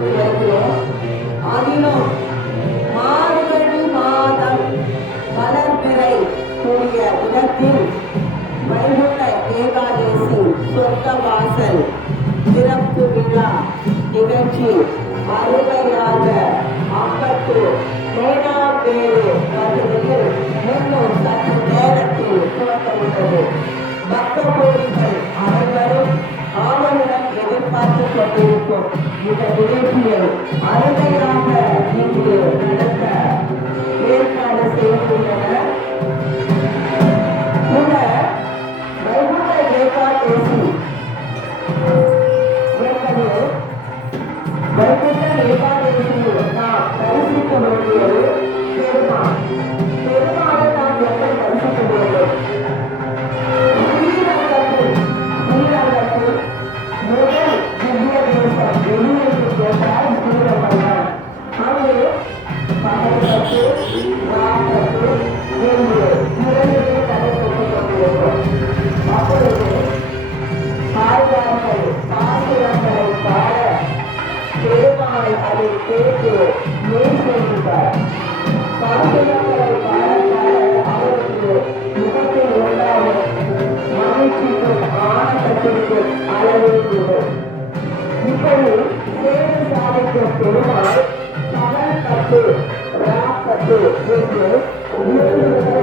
சொல்லி அதிலும் மார்கழி மாதம் வளர்பிறை கூடிய தினத்தில் வைகுண்ட ஏகாதேசி சொர்க்க வாசல் திறப்பு விழா நிகழ்ச்சி அருமையாக ஐம்பத்து ஏழாம் பேரு பகுதியில் முன்னூறு சற்று நேரத்தில் துவக்கமுள்ளது பக்த கோடிகள் அனைவரும் எதிர்பார்த்து கொண்டிருக்கும் இந்த நிகழ்ச்சியை அருமையாக இங்கு நடத்த ஏற்பாடு செய்துள்ளனர் பெருமாள் அதை கேட்டு மேல் செல்கிறார் பாசுரங்களை பாட அவருக்கு முகத்தில் உண்டாகும் மகிழ்ச்சிக்கும் ஆனந்தத்திற்கும் அளவே இப்படி சேவை சாதிக்கும் பெருமாள் பகல் பத்து ராக்கட்டு என்று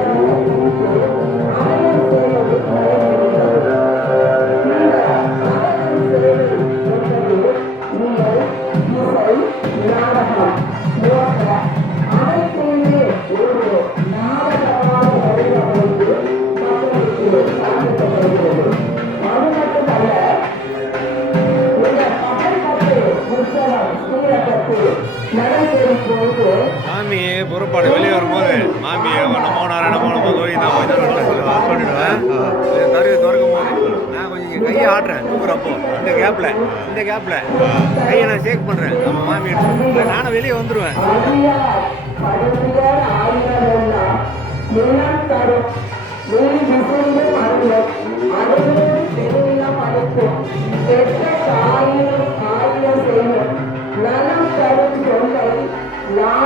மாமி புறப்பாடு வெளியே வரும்போது மாமி நமோ நாராயண நமோ நமோ நான் கோவிந்தா சொல்லிடுவேன். இது தருவி திறக்கும் போது நான் கொஞ்சம் இங்கே கையை ஆடுறேன் தூக்குறப்போ இந்த கேப்பில் இந்த கேப்பில் கையை நான் ஷேக் பண்ணுறேன் நம்ம மாமி நானும் வெளியே வந்துடுவேன் விசையும் அருளும் அருளும் பெருநிலம் அளிக்கும் பெற்ற ஆயிரம் ஆயிரம் செய்யும் நலம் தரும் சொல்லை நான்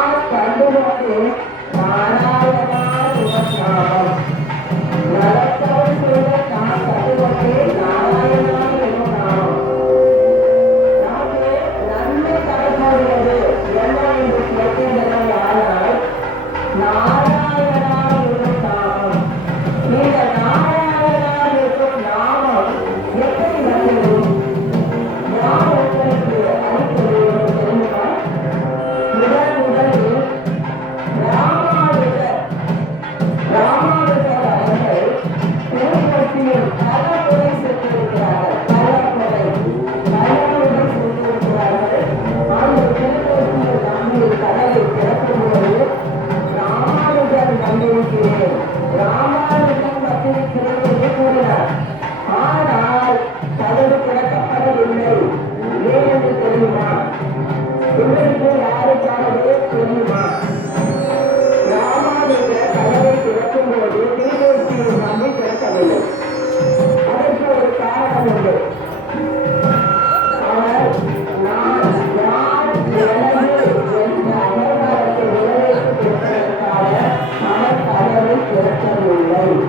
திறக்கவில்லை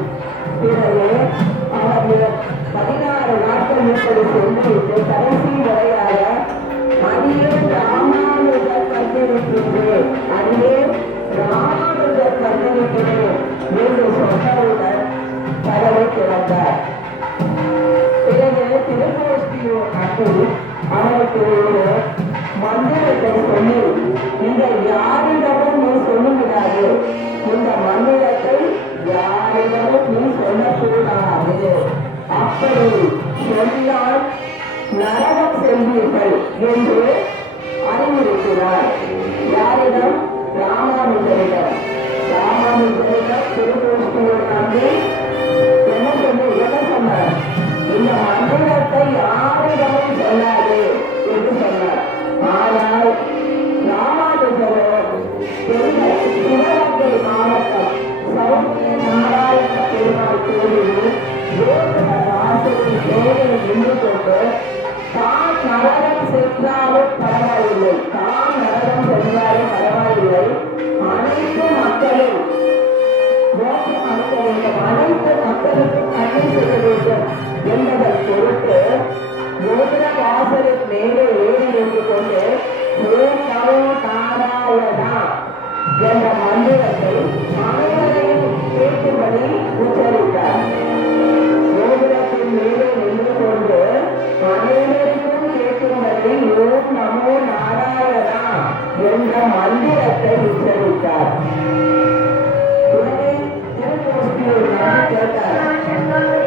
பிறகு அவர்கள் பதினாறு நாட்கள் இருப்பது சென்றுவிட்டு கடைசி அப்படி சொன்னால் நரகம் செல்வீர்கள் என்று அறிவுறுத்தினார். யாரிடம்? ராமானுஜரிடம். ராமானுஜரிடம் திருக்கோஷ்டியூர் நம்பி என்ன சொல்லி என்ன சொன்னார்? இந்த மந்திரத்தை யாரிடமும் சொல்லாது என்று சொன்னார். ஆனால் ராமானுஜரோ எந்த சிவகங்கை மாவட்டம் சௌமிய நாராயண பெருமாள் கோவிலில் யோகன வாசலில் வேலையில் நின்று கொண்டு தான் நரகம் சென்றாலும் பரவாயில்லை தான் நரகம் சென்றாலும் பரவாயில்லை அனைத்து மக்களும் மோட்சம் அடைய வேண்டும் அனைத்து மக்களுக்கும் நன்மை செய்ய வேண்டும் என்பதை பொறுத்து மோதிர வாசலின் மேலே ஏறி நின்று கொண்டு என்ற மந்திரத்தை அனைவரையும் கேட்கும்படி உச்சரித்தார். என்ற மந்திரத்தை உச்சரித்தார் உடனே திருப்பூர் கேட்டார்